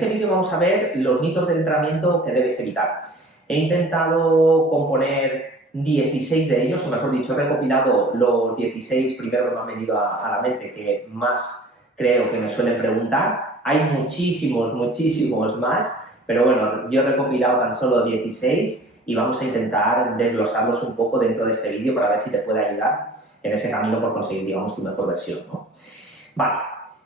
este vídeo vamos a ver los mitos del entrenamiento que debes evitar. He intentado componer 16 de ellos, o mejor dicho, he recopilado los 16 primero que me han venido a la mente, que más creo que me suelen preguntar. Hay muchísimos más, pero bueno, yo he recopilado tan solo 16 y vamos a intentar desglosarlos un poco dentro de este vídeo para ver si te puede ayudar en ese camino por conseguir, digamos, tu mejor versión, ¿no? Vale,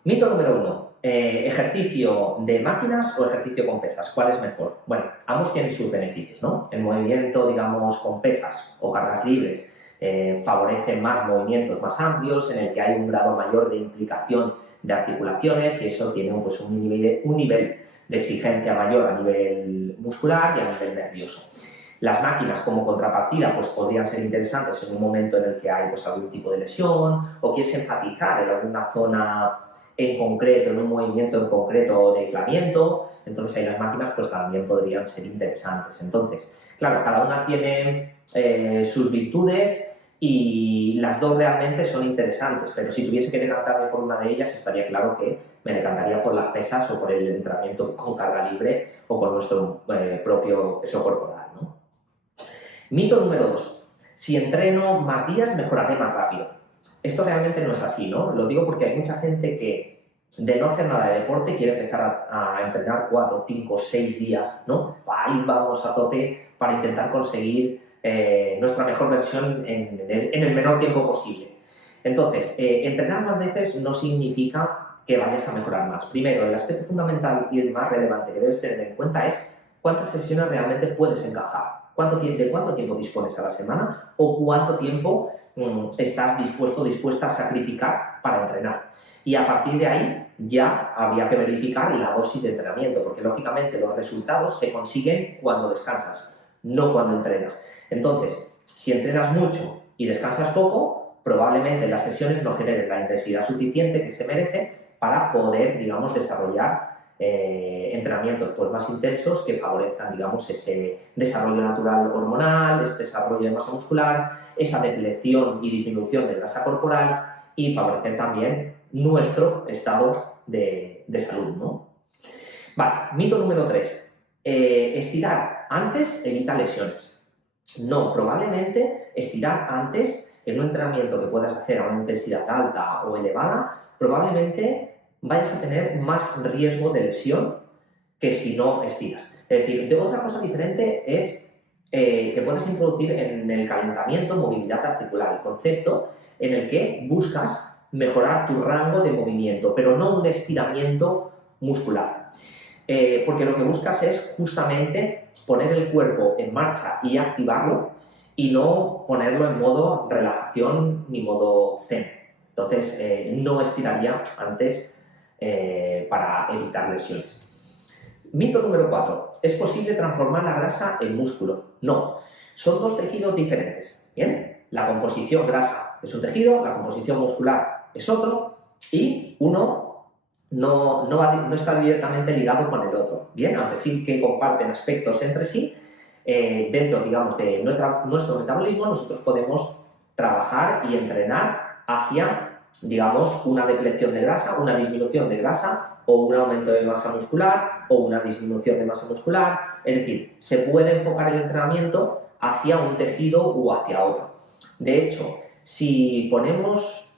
mito número 1. ¿Ejercicio de máquinas o ejercicio con pesas? ¿Cuál es mejor? Bueno, ambos tienen sus beneficios, ¿no? El movimiento, digamos, con pesas o cargas libres favorece más movimientos más amplios en el que hay un grado mayor de implicación de articulaciones y eso tiene pues, un nivel de exigencia mayor a nivel muscular y a nivel nervioso. Las máquinas como contrapartida pues, podrían ser interesantes en un momento en el que hay pues, algún tipo de lesión o quieres enfatizar en alguna zona en concreto, en un movimiento en concreto de aislamiento, entonces ahí las máquinas pues también podrían ser interesantes. Entonces, claro, cada una tiene sus virtudes y las dos realmente son interesantes, pero si tuviese que decantarme por una de ellas, estaría claro que me decantaría por las pesas o por el entrenamiento con carga libre o con nuestro propio peso corporal, ¿no? Mito número 2. Si entreno más días, mejoraré más rápido. Esto realmente no es así, ¿no? Lo digo porque hay mucha gente que de no hacer nada de deporte quiere empezar a entrenar 4, 5, 6 días, ¿no? Ahí vamos a tope para intentar conseguir nuestra mejor versión en el menor tiempo posible. Entonces, entrenar más veces no significa que vayas a mejorar más. Primero, el aspecto fundamental y el más relevante que debes tener en cuenta es cuántas sesiones realmente puedes encajar. ¿De cuánto tiempo dispones a la semana o cuánto tiempo estás dispuesto o dispuesta a sacrificar para entrenar? Y a partir de ahí ya habría que verificar la dosis de entrenamiento, porque lógicamente los resultados se consiguen cuando descansas, no cuando entrenas. Entonces, si entrenas mucho y descansas poco, probablemente en las sesiones no generes la intensidad suficiente que se merece para poder, digamos, desarrollar entrenamientos pues, más intensos que favorezcan, digamos, ese desarrollo natural hormonal, este desarrollo de masa muscular, esa depleción y disminución de grasa corporal y favorecer también nuestro estado de salud, ¿no? Vale, mito número 3. Estirar antes evita lesiones. No, probablemente estirar antes en un entrenamiento que puedas hacer a una intensidad alta o elevada, probablemente vayas a tener más riesgo de lesión que si no estiras. Es decir, de otra cosa diferente es que puedes introducir en el calentamiento movilidad articular, el concepto en el que buscas mejorar tu rango de movimiento, pero no un estiramiento muscular. Porque lo que buscas es justamente poner el cuerpo en marcha y activarlo y no ponerlo en modo relajación ni modo zen. Entonces, no estiraría antes para evitar lesiones. Mito número 4. ¿Es posible transformar la grasa en músculo? No. Son dos tejidos diferentes. ¿Bien? La composición grasa es un tejido, la composición muscular es otro y uno no está directamente ligado con el otro. Bien, aunque sí que comparten aspectos entre sí, dentro, digamos, de nuestro metabolismo nosotros podemos trabajar y entrenar hacia, digamos, una depleción de grasa, una disminución de grasa o un aumento de masa muscular o una disminución de masa muscular. Es decir, se puede enfocar el entrenamiento hacia un tejido u hacia otro. De hecho, si ponemos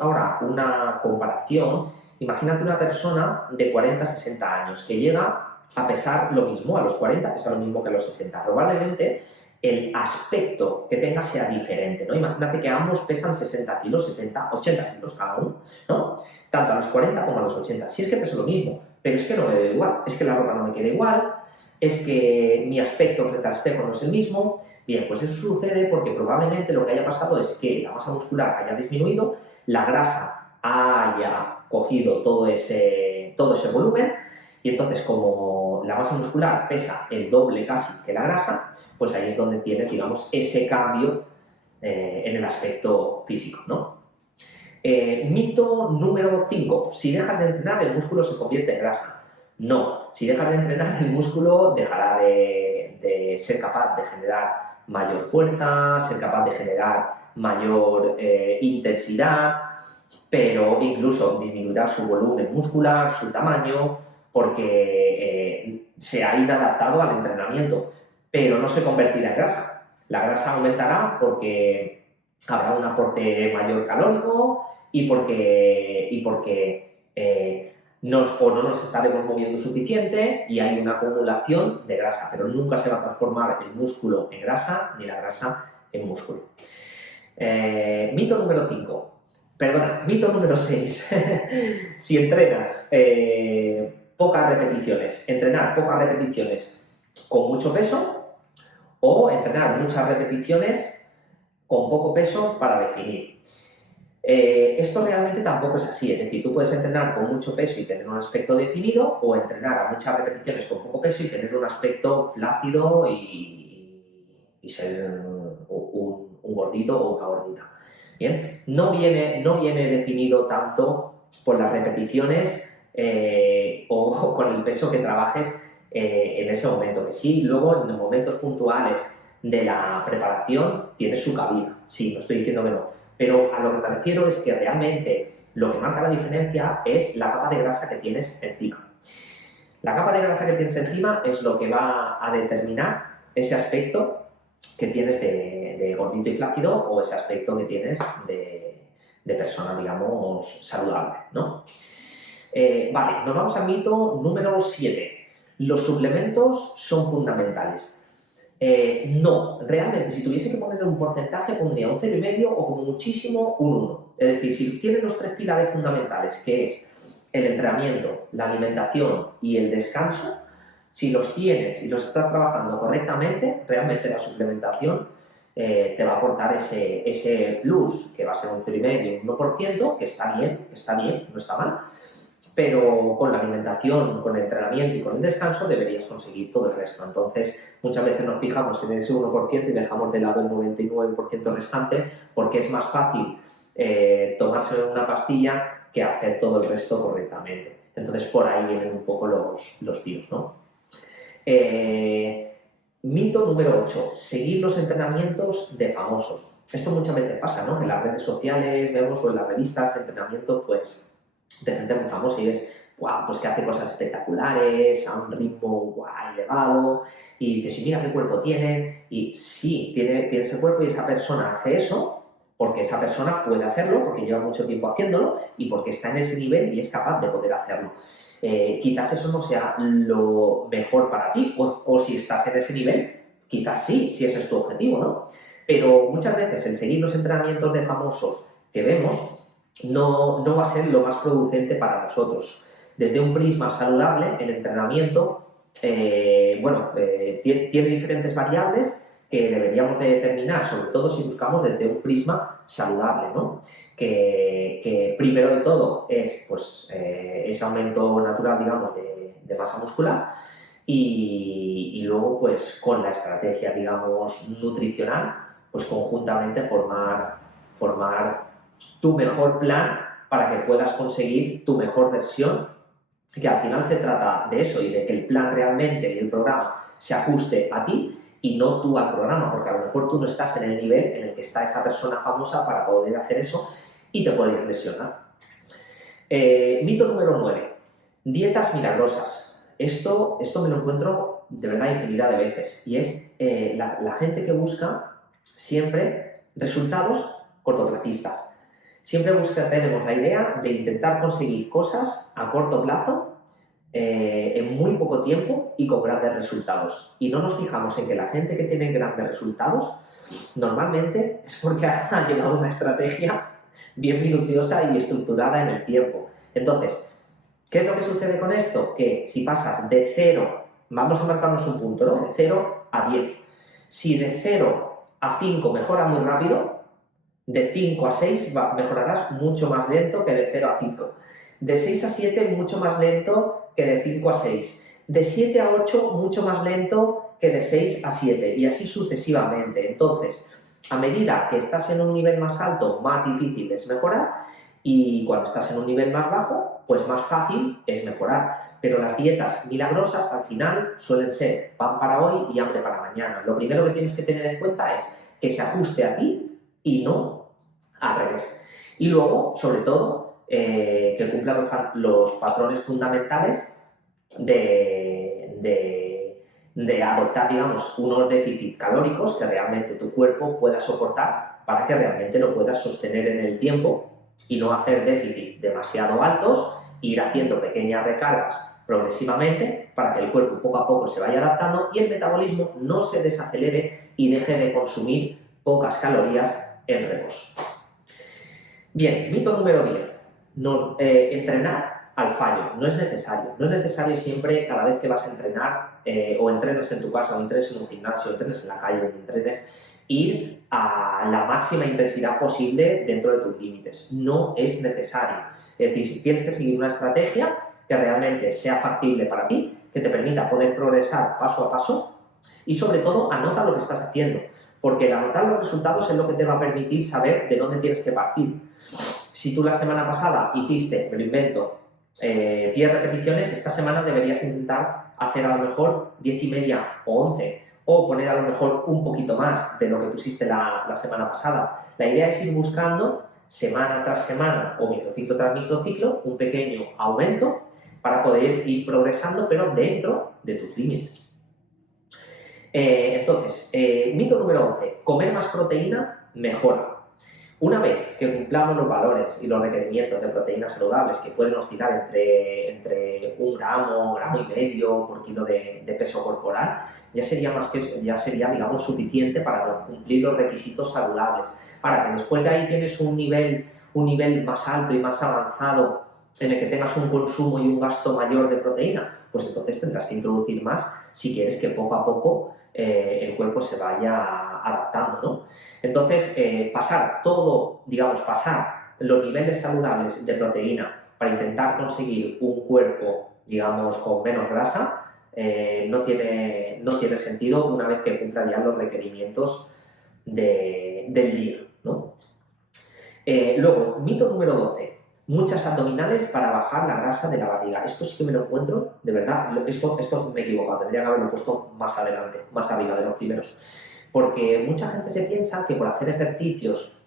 ahora una comparación, imagínate una persona de 40 a 60 años que llega a pesar lo mismo, a los 40 pesa lo mismo que a los 60. Probablemente el aspecto que tenga sea diferente, ¿no? Imagínate que ambos pesan 60 kilos, 70, 80 kilos cada uno, ¿no? Tanto a los 40 como a los 80. Si es que peso lo mismo, pero es que no me veo igual, es que la ropa no me queda igual, es que mi aspecto frente al espejo no es el mismo. Bien, pues eso sucede porque probablemente lo que haya pasado es que la masa muscular haya disminuido, la grasa haya cogido todo ese volumen y entonces como la masa muscular pesa el doble casi que la grasa, pues ahí es donde tienes, digamos, ese cambio en el aspecto físico, ¿no? Mito número 5. Si dejas de entrenar, el músculo se convierte en grasa. No. Si dejas de entrenar, el músculo dejará de ser capaz de generar mayor fuerza, ser capaz de generar mayor intensidad, pero incluso disminuirá su volumen muscular, su tamaño, porque se ha inadaptado al entrenamiento, pero no se convertirá en grasa. La grasa aumentará porque habrá un aporte mayor calórico y porque o no nos estaremos moviendo suficiente y hay una acumulación de grasa, pero nunca se va a transformar el músculo en grasa ni la grasa en músculo. Mito número 5. Perdona, mito número 6. Si entrenas pocas repeticiones, entrenar pocas repeticiones con mucho peso o entrenar muchas repeticiones con poco peso para definir. Esto realmente tampoco es así, es decir, tú puedes entrenar con mucho peso y tener un aspecto definido o entrenar a muchas repeticiones con poco peso y tener un aspecto flácido y ser un gordito o una gordita. Bien, no viene definido tanto por las repeticiones o con el peso que trabajes en ese momento, que sí, luego en momentos puntuales de la preparación tiene su cabida, sí, no estoy diciendo que no, pero a lo que me refiero es que realmente lo que marca la diferencia es la capa de grasa que tienes encima. La capa de grasa que tienes encima es lo que va a determinar ese aspecto que tienes de gordito y flácido o ese aspecto que tienes de persona, digamos, saludable, ¿no? Vale, nos vamos al mito número 7. Los suplementos son fundamentales. No, realmente, si tuviese que ponerle un porcentaje, pondría un 0,5 o como muchísimo un 1. Es decir, si tienes los 3 pilares fundamentales, que es el entrenamiento, la alimentación y el descanso, si los tienes y los estás trabajando correctamente, realmente la suplementación te va a aportar ese plus, que va a ser un 0,5, un 1%, que está bien, no está mal, pero con la alimentación, con el entrenamiento y con el descanso deberías conseguir todo el resto. Entonces, muchas veces nos fijamos en ese 1% y dejamos de lado el 99% restante porque es más fácil tomarse una pastilla que hacer todo el resto correctamente. Entonces, por ahí vienen un poco los tiros, ¿no? Mito número 8. Seguir los entrenamientos de famosos. Esto muchas veces pasa, ¿no? Que en las redes sociales vemos o en las revistas entrenamiento, pues, de gente muy famosa y ves, wow, pues que hace cosas espectaculares, a un ritmo elevado, y que si mira qué cuerpo tiene, y sí, tiene ese cuerpo y esa persona hace eso porque esa persona puede hacerlo, porque lleva mucho tiempo haciéndolo y porque está en ese nivel y es capaz de poder hacerlo. Quizás eso no sea lo mejor para ti, o si estás en ese nivel, quizás sí, si ese es tu objetivo, ¿no? Pero muchas veces el seguir los entrenamientos de famosos que vemos no va a ser lo más producente para nosotros. Desde un prisma saludable, el entrenamiento tiene diferentes variables que deberíamos de determinar, sobre todo si buscamos desde un prisma saludable, ¿no? Que primero de todo es pues, ese aumento natural, digamos, de masa muscular y luego, pues, con la estrategia, digamos, nutricional, pues conjuntamente formar tu mejor plan para que puedas conseguir tu mejor versión, que al final se trata de eso y de que el plan realmente y el programa se ajuste a ti y no tú al programa, porque a lo mejor tú no estás en el nivel en el que está esa persona famosa para poder hacer eso y te podrías lesionar. Mito número 9. Dietas milagrosas. Esto me lo encuentro de verdad infinidad de veces y es la gente que busca siempre resultados cortoplacistas. Siempre tenemos la idea de intentar conseguir cosas a corto plazo, en muy poco tiempo y con grandes resultados. Y no nos fijamos en que la gente que tiene grandes resultados normalmente es porque ha llevado una estrategia bien minuciosa y estructurada en el tiempo. Entonces, ¿qué es lo que sucede con esto? Que si pasas de 0, vamos a marcarnos un punto, ¿no? De 0 a 10. Si de 0 a 5 mejora muy rápido, de 5 a 6 mejorarás mucho más lento que de 0 a 5. De 6 a 7 mucho más lento que de 5 a 6. De 7 a 8 mucho más lento que de 6 a 7 y así sucesivamente. Entonces, a medida que estás en un nivel más alto, más difícil es mejorar y cuando estás en un nivel más bajo, pues más fácil es mejorar. Pero las dietas milagrosas al final suelen ser pan para hoy y hambre para mañana. Lo primero que tienes que tener en cuenta es que se ajuste a ti y no al revés. Y luego, sobre todo, que cumpla los patrones fundamentales de adoptar, digamos, unos déficits calóricos que realmente tu cuerpo pueda soportar para que realmente lo puedas sostener en el tiempo y no hacer déficits demasiado altos, ir haciendo pequeñas recargas progresivamente para que el cuerpo poco a poco se vaya adaptando y el metabolismo no se desacelere y deje de consumir pocas calorías en reposo. Bien, mito número 10. No, entrenar al fallo. No es necesario. No es necesario siempre, cada vez que vas a entrenar, o entrenes en tu casa, o entrenes en un gimnasio, o entrenes en la calle, o entrenes, ir a la máxima intensidad posible dentro de tus límites. No es necesario. Es decir, si tienes que seguir una estrategia que realmente sea factible para ti, que te permita poder progresar paso a paso y sobre todo anota lo que estás haciendo, porque el anotar los resultados es lo que te va a permitir saber de dónde tienes que partir. Si tú la semana pasada hiciste, me lo invento, 10 repeticiones, esta semana deberías intentar hacer a lo mejor 10 y media o 11, o poner a lo mejor un poquito más de lo que pusiste la semana pasada. La idea es ir buscando semana tras semana o microciclo tras microciclo un pequeño aumento para poder ir progresando, pero dentro de tus límites. Entonces, mito número 11, comer más proteína mejora. Una vez que cumplamos los valores y los requerimientos de proteínas saludables que pueden oscilar entre 1 gramo, gramo y medio por kilo de peso corporal, ya sería, digamos, suficiente para cumplir los requisitos saludables. Ahora que después de ahí tienes un nivel más alto y más avanzado en el que tengas un consumo y un gasto mayor de proteína, pues entonces tendrás que introducir más si quieres que poco a poco el cuerpo se vaya adaptando, ¿no? Entonces, pasar los niveles saludables de proteína para intentar conseguir un cuerpo, digamos, con menos grasa, no tiene sentido una vez que cumplan ya los requerimientos del día, ¿no? Luego, mito número 12. Muchas abdominales para bajar la grasa de la barriga. Esto sí que me lo encuentro, de verdad, esto me he equivocado, tendría que haberlo puesto más adelante, más arriba de los primeros. Porque mucha gente se piensa que por hacer ejercicios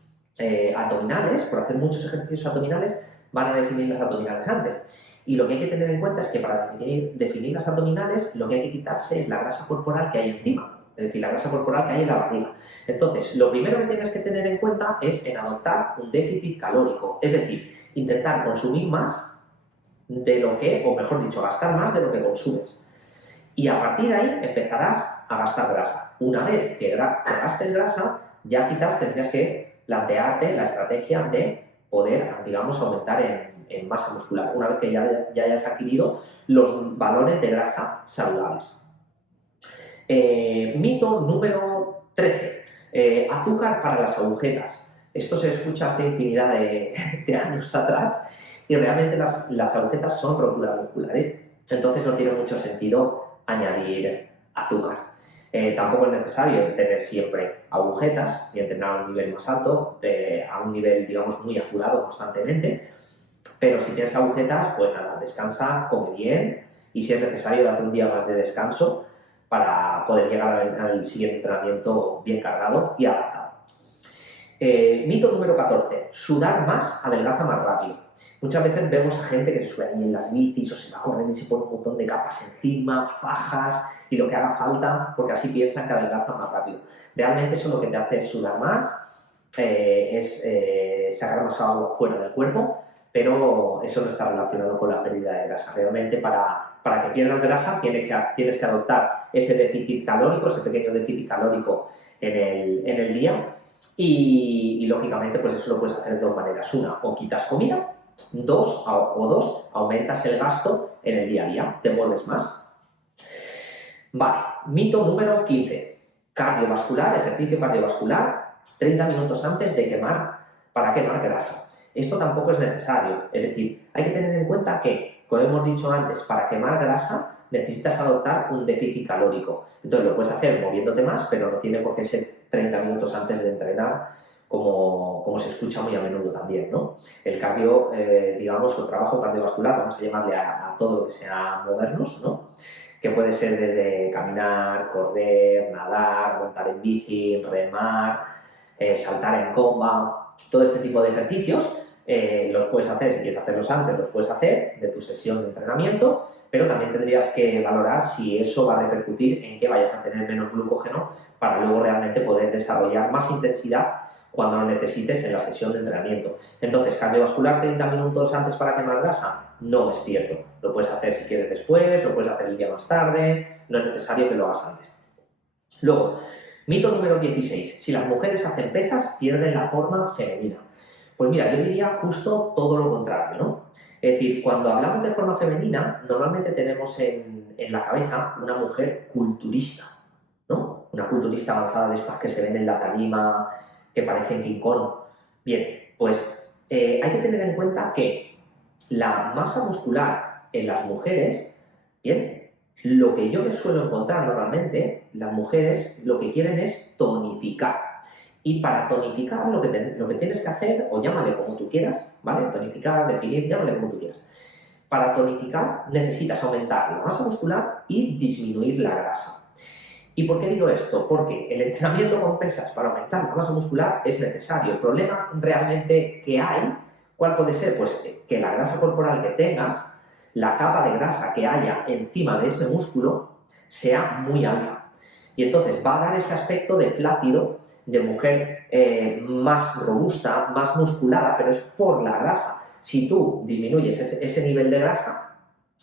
abdominales, por hacer muchos ejercicios abdominales, van a definir las abdominales antes. Y lo que hay que tener en cuenta es que para definir las abdominales, lo que hay que quitarse es la grasa corporal que hay encima. Es decir, la grasa corporal que hay en la barriga. Entonces, lo primero que tienes que tener en cuenta es en adoptar un déficit calórico. Es decir, intentar consumir más de lo que, o mejor dicho, gastar más de lo que consumes. Y a partir de ahí empezarás a gastar grasa. Una vez que gastes grasa, ya quizás tendrías que plantearte la estrategia de poder, digamos, aumentar en masa muscular, una vez que ya hayas adquirido los valores de grasa saludables. Mito número 13. Azúcar para las agujetas. Esto se escucha hace infinidad de años atrás y realmente las agujetas son roturas musculares, entonces no tiene mucho sentido añadir azúcar. Tampoco es necesario tener siempre agujetas y entrenar a un nivel más alto, a un nivel, digamos, muy apurado constantemente, pero si tienes agujetas, pues nada, descansa, come bien y si es necesario, date un día más de descanso para poder llegar al siguiente entrenamiento bien cargado y adaptado. Mito número 14. Sudar más adelgaza más rápido. Muchas veces vemos a gente que se sube ahí en las bicis o se va a correr y se pone un montón de capas encima, fajas y lo que haga falta, porque así piensan que adelgaza más rápido. Realmente eso lo que te hace es sudar más, sacar más agua fuera del cuerpo, pero eso no está relacionado con la pérdida de grasa. Realmente para que pierdas grasa tienes que adoptar ese déficit calórico, ese pequeño déficit calórico en el día y lógicamente pues eso lo puedes hacer de dos maneras. Una, o quitas comida, dos, aumentas el gasto en el día a día, te mueves más. Vale, mito número 15. Cardiovascular, ejercicio cardiovascular, 30 minutos antes de para quemar grasa. Esto tampoco es necesario, es decir, hay que tener en cuenta que, como hemos dicho antes, para quemar grasa necesitas adoptar un déficit calórico. Entonces lo puedes hacer moviéndote más, pero no tiene por qué ser 30 minutos antes de entrenar, como se escucha muy a menudo también, ¿no? El cardio, digamos, o trabajo cardiovascular, vamos a llamarle a todo lo que sea movernos, ¿no? Que puede ser desde caminar, correr, nadar, montar en bici, remar, saltar en comba, todo este tipo de ejercicios los puedes hacer, si quieres hacerlos antes, los puedes hacer de tu sesión de entrenamiento, pero también tendrías que valorar si eso va a repercutir en que vayas a tener menos glucógeno para luego realmente poder desarrollar más intensidad cuando lo necesites en la sesión de entrenamiento. Entonces, cardiovascular 30 minutos antes para quemar grasa, no es cierto. Lo puedes hacer si quieres después, lo puedes hacer el día más tarde, no es necesario que lo hagas antes. Luego, mito número 16. Si las mujeres hacen pesas, pierden la forma femenina. Pues mira, yo diría justo todo lo contrario, ¿no? Es decir, cuando hablamos de forma femenina, normalmente tenemos en la cabeza una mujer culturista, ¿no? Una culturista avanzada de estas que se ven en la tarima, que parecen King Kong. Bien, pues hay que tener en cuenta que la masa muscular en las mujeres, bien, lo que yo me suelo encontrar normalmente, las mujeres lo que quieren es tonificar. Y para tonificar lo que tienes que hacer, o llámale como tú quieras, ¿vale? Tonificar, definir, llámale como tú quieras. Para tonificar necesitas aumentar la masa muscular y disminuir la grasa. ¿Y por qué digo esto? Porque el entrenamiento con pesas para aumentar la masa muscular es necesario. El problema realmente que hay, ¿cuál puede ser? Pues que la grasa corporal que tengas, la capa de grasa que haya encima de ese músculo, sea muy alta. Y entonces va a dar ese aspecto de flácido, de mujer más robusta, más musculada, pero es por la grasa. Si tú disminuyes ese nivel de grasa,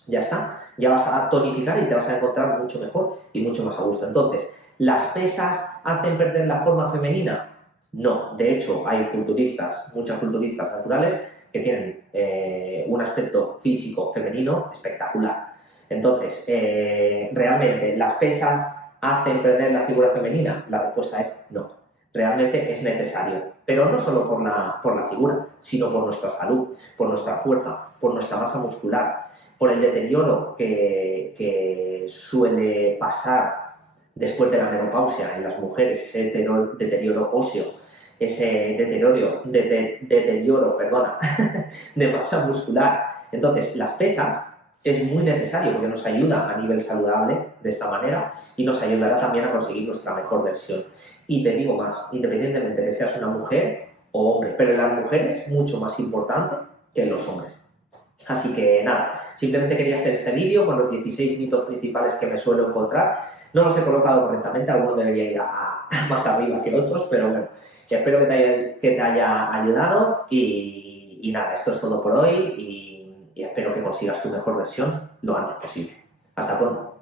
ya está, ya vas a tonificar y te vas a encontrar mucho mejor y mucho más a gusto. Entonces, ¿las pesas hacen perder la forma femenina? No, de hecho hay culturistas, muchas culturistas naturales que tienen un aspecto físico femenino espectacular. Entonces, ¿realmente las pesas hacen perder la figura femenina? La respuesta es no. Realmente es necesario, pero no solo por la figura, sino por nuestra salud, por nuestra fuerza, por nuestra masa muscular, por el deterioro que suele pasar después de la menopausia en las mujeres, ese deterioro óseo, ese deterioro de masa muscular. Entonces, las pesas es muy necesario porque nos ayuda a nivel saludable de esta manera y nos ayudará también a conseguir nuestra mejor versión. Y te digo más, independientemente de que seas una mujer o hombre, pero en las mujeres mucho más importante que en los hombres. Así que nada, simplemente quería hacer este vídeo con los 16 mitos principales que me suelo encontrar. No los he colocado correctamente, algunos debería ir más arriba que otros, pero bueno, espero que te haya ayudado y nada, esto es todo por hoy y espero que consigas tu mejor versión lo antes posible. Hasta pronto.